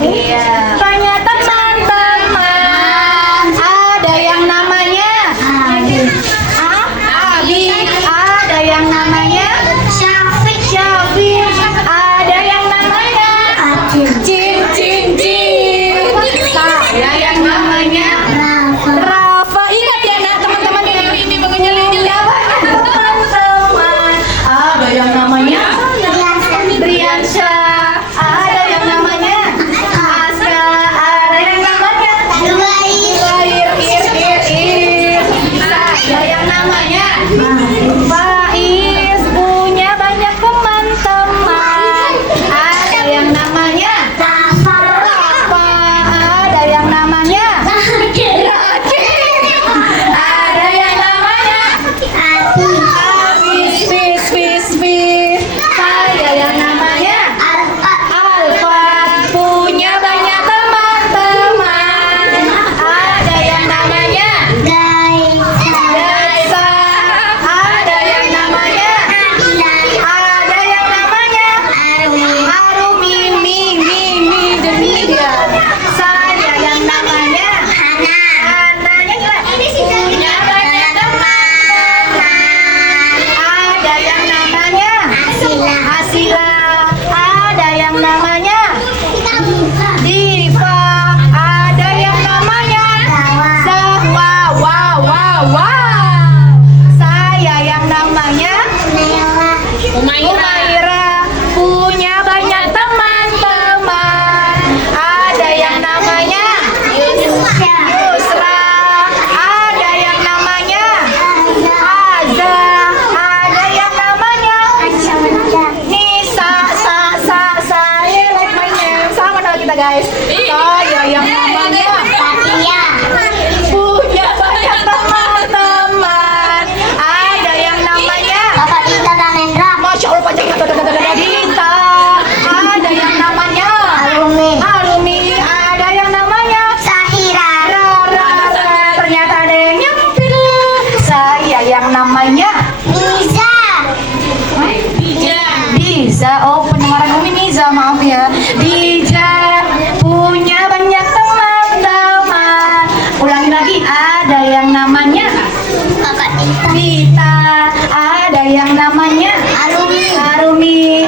Iya. Banyak teman-teman. Ada yang namanya Abi. Ada yang namanya Syafiq. Ada yang namanya Cin. Saya yang namanya Rafa. Ingat ya nak teman-teman, ini mengenyalinnya teman-teman. Ada yang namanya Briansyah. Ada yang namanya Aska. Ada yang namanya Zubair. Ada yang namanya Faiz. Punya banyak teman-teman. Ada yang namanya Rafa. Ada yang namanya Rajin. Ada yang namanya Habis. Saya yang namanya Alfa. Punya banyak teman-teman. Ada yang namanya Gaisa. Ada yang namanya Arumi. Demi dia. Saya yang namanya Hana. Punya banyak teman-teman. Ada yang namanya Asila. Ada yang namanya Diva. Ada yang namanya Zahwa. Wow. Saya yang namanya Umaira. Punya banyak teman-teman. Ada yang namanya Yusra. Ada yang namanya Azza. Ada yang namanya Nisa. Saya like my name. Sama nama kita guys. Saya yang namanya punya banyak teman-teman. Ada yang namanya Masya Allah panjang Dita. Ada yang namanya Arumi. Ada yang namanya Rara. Ternyata ada yang nyempil. Saya yang namanya Diza. Oh, pendengaran Umi Niza, maaf ya. Dija. Punya banyak teman-teman. Ulangi lagi. Ada yang namanya Dita. Ada yang namanya Arumi.